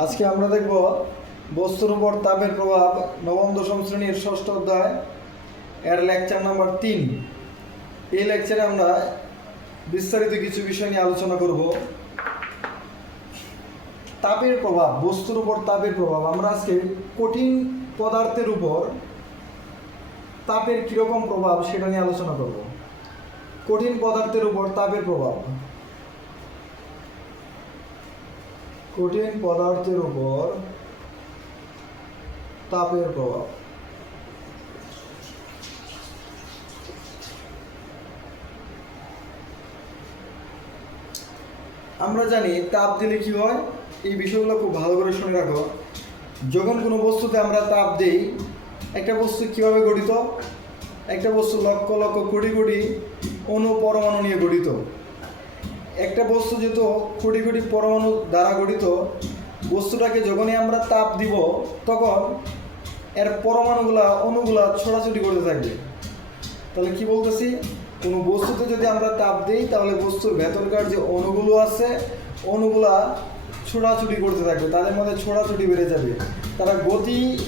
আজকে আমরা দেখব বস্তুর উপর তাপের প্রভাব, নবম, দশম শ্রেণির ষষ্ঠ অধ্যায়, এর লেকচার নাম্বার তিন। এই লেকচারে আমরা বিস্তারিত কিছু বিষয় নিয়ে আলোচনা করব। তাপের প্রভাব, বস্তুর উপর তাপের প্রভাব। আমরা আজকে কঠিন পদার্থের উপর তাপের কীরকম প্রভাব সেটা নিয়ে আলোচনা করব। কঠিন পদার্থের উপর তাপের প্রভাব। কঠিন পদার্থের উপর তাপের প্রভাব। আমরা জানি তাপ দিলে কি হয়? এই বিষয়গুলো খুব ভালো করে শুনে রাখো। যখন কোনো বস্তুতে আমরা তাপ দেই, একটা বস্তু কীভাবে গঠিত? একটা বস্তু লক্ষ লক্ষ কোটি কোটি অণু পরমাণু নিয়ে গঠিত। একটা বস্তু যেহেতু কোটি কোটি পরমাণু দ্বারা গঠিত, বস্তুটাকে যখনই আমরা তাপ দিব, তখন এর পরমাণুগুলা, অণুগুলা ছোটাছুটি করতে থাকবে। তাহলে কি বলতেছি? কোনো বস্তুতে যদি আমরা তাপ দিই, তাহলে বস্তুর ভেতরকার যে অণুগুলো আছে, অণুগুলা ছোটাছুটি করতে থাকবে, তাদের মধ্যে ছোটাছুটি বেড়ে যাবে। তারা গতি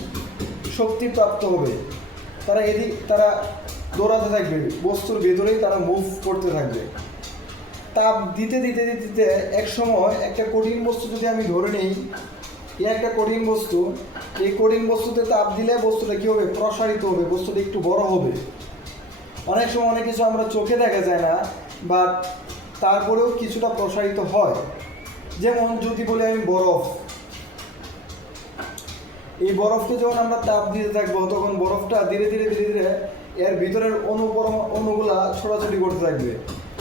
শক্তি প্রাপ্ত হবে। তারা এদিক, তারা দৌড়াতে থাকবে, বস্তুর ভেতরেই তারা মুভ করতে থাকবে। তাপ দিতে দিতে দিতে এক সময় একটা কঠিন বস্তু যদি আমি ধরে নিই এ একটা কঠিন বস্তু, এই কঠিন বস্তুতে তাপ দিলে বস্তুটা কী হবে? প্রসারিত হবে, বস্তুটা একটু বড় হবে। অনেক সময় অনেক কিছু আমরা চোখে দেখা যায় না বা তারপরেও কিছুটা প্রসারিত হয়। যেমন যদি বলি আমি বরফ। এই বরফকে যখন আমরা তাপ দিতে থাকব, তখন বরফটা ধীরে ধীরে ধীরে ধীরে এর ভিতরের অনুপরম অণুগুলা ছোটাছুটি করতে থাকবে।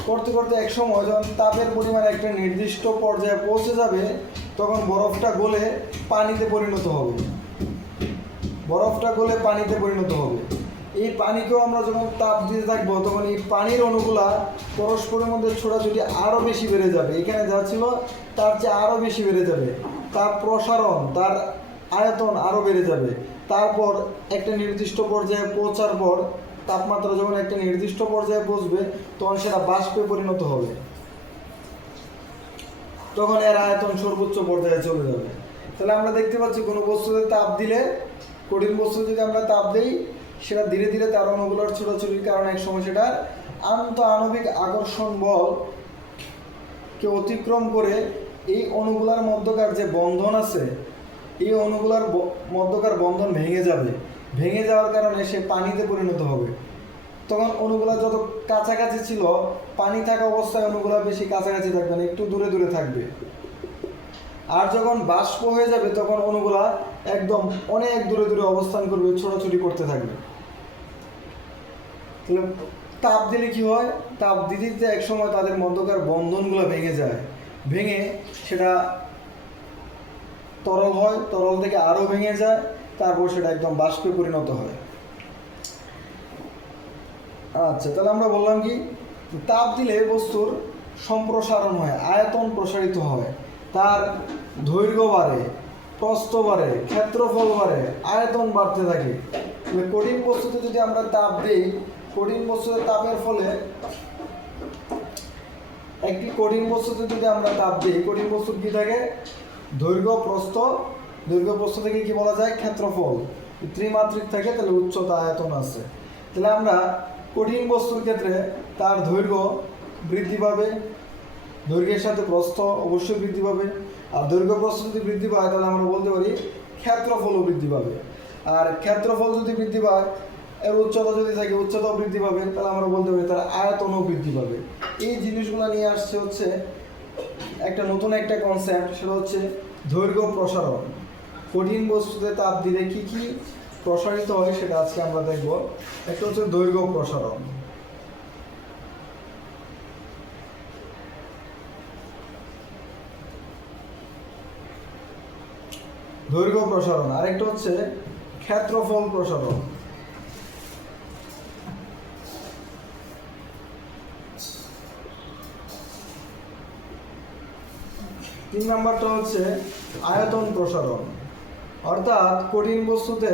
করতে করতে এক সময় যখন তাপের পরিমাণ একটা নির্দিষ্ট পর্যায়ে পৌঁছে যাবে, তখন বরফটা গলে পানিতে পরিণত হবে। বরফটা গলে পানিতে পরিণত হবে। এই পানিকেও আমরা যখন তাপ দিতে থাকব, তখন এই পানির অণুগুলা পরস্পরের মধ্যে ছোটাছুটি আরও বেশি বেড়ে যাবে। এখানে যা ছিল, তার চেয়ে আরও বেশি বেড়ে যাবে। তার প্রসারণ, তার আয়তন আরও বেড়ে যাবে। তারপর একটা নির্দিষ্ট পর্যায়ে পৌঁছার পর তাপমাত্রা যখন একটা নির্দিষ্ট পর্যায়ে পৌঁছবে তখন সেটা বাষ্পে পরিণত হবে। তখন এর আয়তন সর্বোচ্চ পর্যায়ে চলে যাবে। তাহলে আমরা দেখতে পাচ্ছি, কোনো বস্তুতে তাপ দিলে, কঠিন বস্তু যদি আমরা তাপ দিই, সেটা ধীরে ধীরে তার অণুগুলোর ছোটাছুটির কারণে এক সময় সেটার আন্ত আণবিক আকর্ষণ বল কে অতিক্রম করে এই অণুগুলার মধ্যকার যে বন্ধন আছে, এই অণুগুলার মধ্যকার বন্ধন ভেঙে যাবে। ভেঙে যাওয়ার কারণে সে পানিতে পরিণত হবে। তখন অণুগুলা যত কাছাকাছি ছিল, পানি থাকা অবস্থায় অণুগুলা বেশি কাছাকাছি থাকবে না, একটু দূরে দূরে থাকবে। আর যখন বাষ্প হয়ে যাবে, তখন অণুগুলা একদম অনেক দূরে দূরে অবস্থান করবে ছোটাছুটি করতে থাকবে। তাপ দিলে কি হয়? তাপ দিতে দিতে এক সময় তাদের মধ্যকার বন্ধনগুলো ভেঙে যায়। ভেঙে সেটা তরল হয়, তরল থেকে আরও ভেঙে যায়। তারপর সেটা একদম বাষ্পে পরিণত হয়। আচ্ছা তাহলে আমরা বললাম কি, তাপ দিলে বস্তুর সম্প্রসারণ হয়, আয়তন প্রসারিত হয়। তার দৈর্ঘ্য বাড়ে, প্রস্থ বাড়ে, ক্ষেত্রফল বাড়ে, আয়তন বাড়তে থাকে। কঠিন বস্তুতে যদি আমরা তাপ দিই, কঠিন বস্তুতে তাপের ফলে একটি কঠিন বস্তুতে যদি আমরা তাপ দিই, কঠিন বস্তুর কি থাকে? দৈর্ঘ্য, প্রস্থ দৈর্ঘ্য প্রস্থ থেকে কি বলা যায়? ক্ষেত্রফল। ত্রিমাত্রিক থাকে তাহলে উচ্চতা আয়তন আছে। তাহলে আমরা কঠিন বস্তুর ক্ষেত্রে তার দৈর্ঘ্য বৃদ্ধি পাবে। দৈর্ঘ্যের সাথে প্রস্থ অবশ্যই বৃদ্ধি পাবে। আর দৈর্ঘ্য প্রস্থ যদি বৃদ্ধি পায়, তাহলে আমরা বলতে পারি ক্ষেত্রফলও বৃদ্ধি পাবে। আর ক্ষেত্রফল যদি বৃদ্ধি পায়, এর উচ্চতা যদি থাকে, উচ্চতাও বৃদ্ধি পাবে। তাহলে আমরা বলতে পারি তার আয়তনও বৃদ্ধি পাবে। এই জিনিসগুলো নিয়ে আসছে হচ্ছে একটা নতুন একটা কনসেপ্ট সেটা হচ্ছে দৈর্ঘ্য প্রসারণ। কঠিন বস্তুতে তাপ দিলে কি কি প্রসারিত হয় সেটা আজকে আমরা দেখব। একটা হচ্ছে দৈর্ঘ্য প্রসারণ। দৈর্ঘ্য প্রসারণ। আরেকটা হচ্ছে ক্ষেত্রফল প্রসারণ। তিন নাম্বারটা হচ্ছে আয়তন প্রসারণ। অর্থাৎ কঠিন বস্তুতে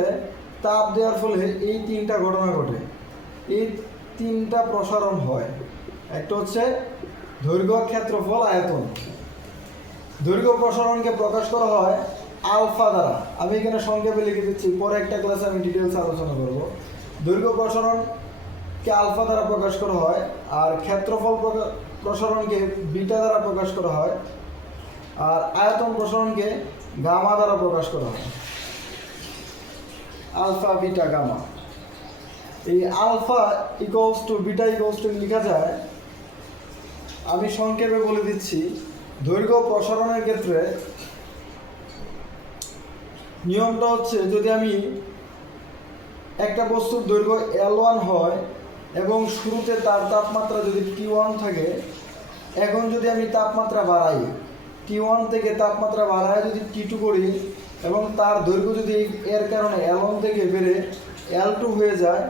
তাপ দেওয়ার ফলে এই তিনটা ঘটনা ঘটে। এই তিনটা প্রসারণ হয়। একটা হচ্ছে দৈর্ঘ্য ক্ষেত্রফল আয়তন। দৈর্ঘ্য প্রসারণকে প্রকাশ করা হয় আলফা দ্বারা। আমি এখানে সংক্ষেপে লিখে দিচ্ছি, পরে একটা ক্লাসে আমি ডিটেলস আলোচনা করব। দৈর্ঘ্য প্রসারণকে আলফা দ্বারা প্রকাশ করা হয় আর ক্ষেত্রফল প্রসারণকে বিটা দ্বারা প্রকাশ করা হয়। আর আয়তন প্রসারণকে গামা দ্বারা প্রকাশ করা হয়। Alpha, beta, gamma. এই alpha equals to beta equals to লেখা যায়, আমি সংক্ষেপে বলে দিচ্ছি, দৈর্ঘ্য প্রসারণের ক্ষেত্রে নিয়মটা হচ্ছে যদি আমি একটা বস্তুর দৈর্ঘ্য এল ওয়ান হয় এবং শুরুতে তার তাপমাত্রা যদি টি ওয়ান থাকে, এখন যদি আমি তাপমাত্রা বাড়াই টি ওয়ান থেকে তাপমাত্রা বাড়ায় যদি টি টু করি এবং তার দৈর্ঘ্য যদি এর কারণে এল ওয়ান থেকে বেড়ে এল টু হয়ে যায়,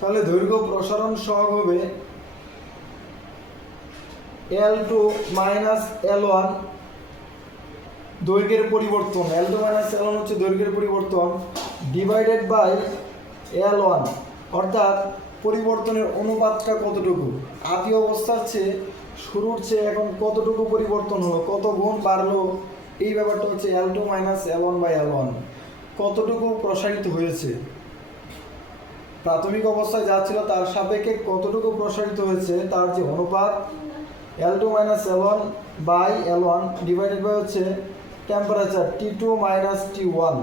তাহলে দৈর্ঘ্য প্রসারণ সহগ হবে L two minus L one দৈর্ঘ্যের পরিবর্তন। L two minus L one হচ্ছে দৈর্ঘ্যের পরিবর্তন ডিভাইডেড বাই এল ওয়ান অর্থাৎ পরিবর্তনের অনুপাতটা কতটুকু? আদি অবস্থার চেয়ে শুরুর চেয়ে এখন কতটুকু পরিবর্তন হলো? কত গুণ বাড়লো? এই ব্যাপারটা হচ্ছে L two minus L one by L one কতটুকু প্রসারিত হয়েছে? প্রাথমিক অবস্থায় যা ছিল তার সাপেক্ষে কতটুকু প্রসারিত হয়েছে তার যে অনুপাত L two minus L one by L one divided by হচ্ছে temperature T two minus T one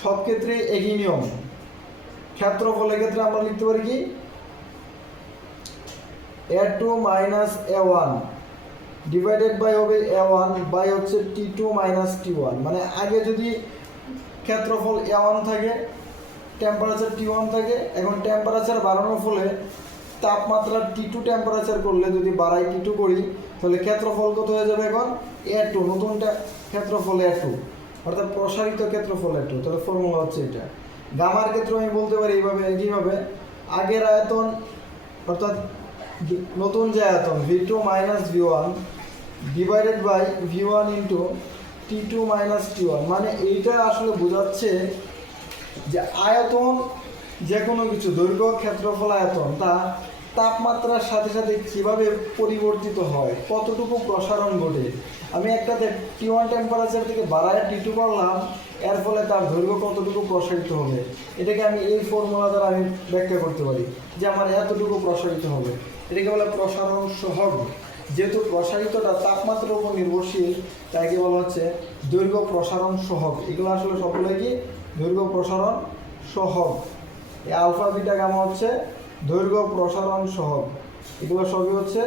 সব ক্ষেত্রে একই নিয়ম। ক্ষেত্রফলের ক্ষেত্রে আমরা লিখতে পারি কি? A two minus A one divided by হবে এ ওয়ান বাই হচ্ছে T two minus T one মানে আগে যদি ক্ষেত্রফল এ ওয়ান থাকে টেম্পারেচার টি ওয়ান থাকে, এখন টেম্পারেচার বাড়ানোর ফলে তাপমাত্রা টি টু টেম্পারেচার করলে যদি বাড়াই টি টু করি, তাহলে ক্ষেত্রফল কত হয়ে যাবে এখন? এ টু নতুনটা ক্ষেত্রফল এ টু অর্থাৎ প্রসারিত ক্ষেত্রফল এ টু তাহলে ফর্মুলা হচ্ছে এটা। গামার ক্ষেত্রে আমি বলতে পারি এইভাবে একইভাবে আগের আয়তন, অর্থাৎ নতুন যে আয়তন V two minus V one divided by V one into T two minus T one মানে এইটা আসলে বোঝাচ্ছে যে আয়তন যে কোনো কিছু, দৈর্ঘ্য, ক্ষেত্রফল, আয়তন, তা তাপমাত্রার সাথে সাথে কীভাবে পরিবর্তিত হয়, কতটুকু প্রসারণ ঘটে। আমি একটা টি ওয়ান টেম্পারেচার থেকে বাড়ায় টি টু করলাম, এর ফলে তার দৈর্ঘ্য কতটুকু প্রসারিত হবে। এটাকে আমি এই ফর্মুলা দ্বারা আমি ব্যাখ্যা করতে পারি যে আমার এতটুকু প্রসারিত হবে। এটাকে বলে প্রসারণ সহগ। যেহেতু প্রসারিতটা তাপমাত্রার উপর নির্ভরশীল তাইকে বলা হচ্ছে দৈর্ঘ্য প্রসারণ সহগ। এগুলো আসলে সবগুলো কি? দৈর্ঘ্য প্রসারণ সহগ। এই আলফা, বিটা, গামা হচ্ছে দৈর্ঘ্য প্রসারণ সহগ। এগুলো সবই হচ্ছে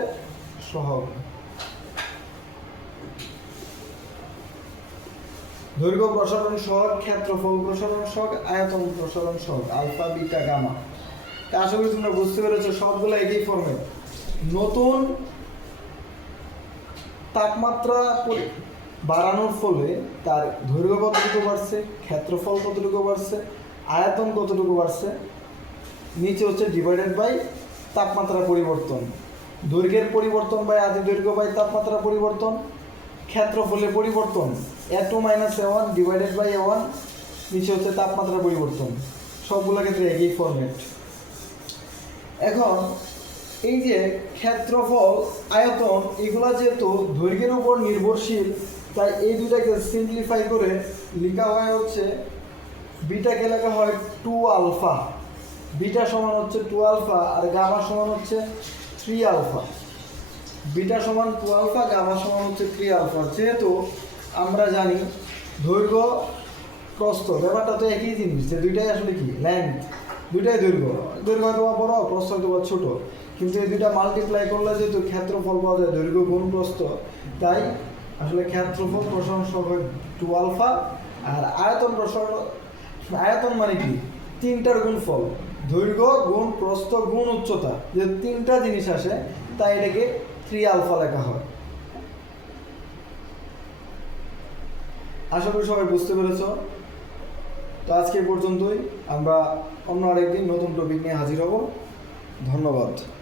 সহগ। দৈর্ঘ্য প্রসারণ সহগ, ক্ষেত্রফল প্রসারণ সহগ, আয়তন প্রসারণ সহগ, আলফা, বিটা, গামা। তা আশা করি তোমরা বুঝতে পেরেছ, সবগুলো একই ফর্মে নতুন তাপমাত্রা বাড়ানোর ফলে তার দৈর্ঘ্য কতটুকু বাড়ছে, ক্ষেত্রফল কতটুকু বাড়ছে, আয়তন কতটুকু বাড়ছে, নিচে হচ্ছে ডিভাইডেড বাই তাপমাত্রা পরিবর্তন। দৈর্ঘ্যের পরিবর্তন বাই আদি দৈর্ঘ্য বাই তাপমাত্রা পরিবর্তন ক্ষেত্রফলের পরিবর্তন A two minus A one divided by A one নিচে হচ্ছে তাপমাত্রা পরিবর্তন। সবগুলো ক্ষেত্রে একই ফরম্যাট এখন এই যে ক্ষেত্রফল, আয়তন, এগুলো যেহেতু দৈর্ঘ্যের উপর নির্ভরশীল, তাই এই দুটাকে সিম্পলিফাই করে লেখা হয় হচ্ছে বিটাকে লেখা হয় টু আলফা বিটা সমান হচ্ছে টু আলফা আর গামা সমান হচ্ছে থ্রি আলফা বিটা সমান টু আলফা গামা সমান হচ্ছে থ্রি আলফা যেহেতু আমরা জানি দৈর্ঘ্য প্রস্থ ব্যাপারটা তো একই জিনিস, যে দুইটাই আসলে কি? লেন্থ দুইটাই দৈর্ঘ্য। দৈর্ঘ্য বা বড়, প্রস্থ হয়তো বা ছোট। কিন্তু এই দুইটা মাল্টিপ্লাই করলে যেহেতু ক্ষেত্রফল পাওয়া যায়, দৈর্ঘ্য গুণ প্রস্থ। তাই আসলে ক্ষেত্রফল প্রসারণ সহ টু আলফা আর আয়তন প্রসঙ্গ আয়তন মানে কি? তিনটার গুণফল। দৈর্ঘ্য গুণ প্রস্থ গুণ উচ্চতা। যে তিনটা জিনিস আসে, তাই এটাকে থ্রি আলফা লেখা হয়। আশা করি সবাই বুঝতে পেরেছ। তো আজকে পর্যন্তই। আমরা অন্য আরেকদিন নতুন টপিক নিয়ে হাজির হব। ধন্যবাদ।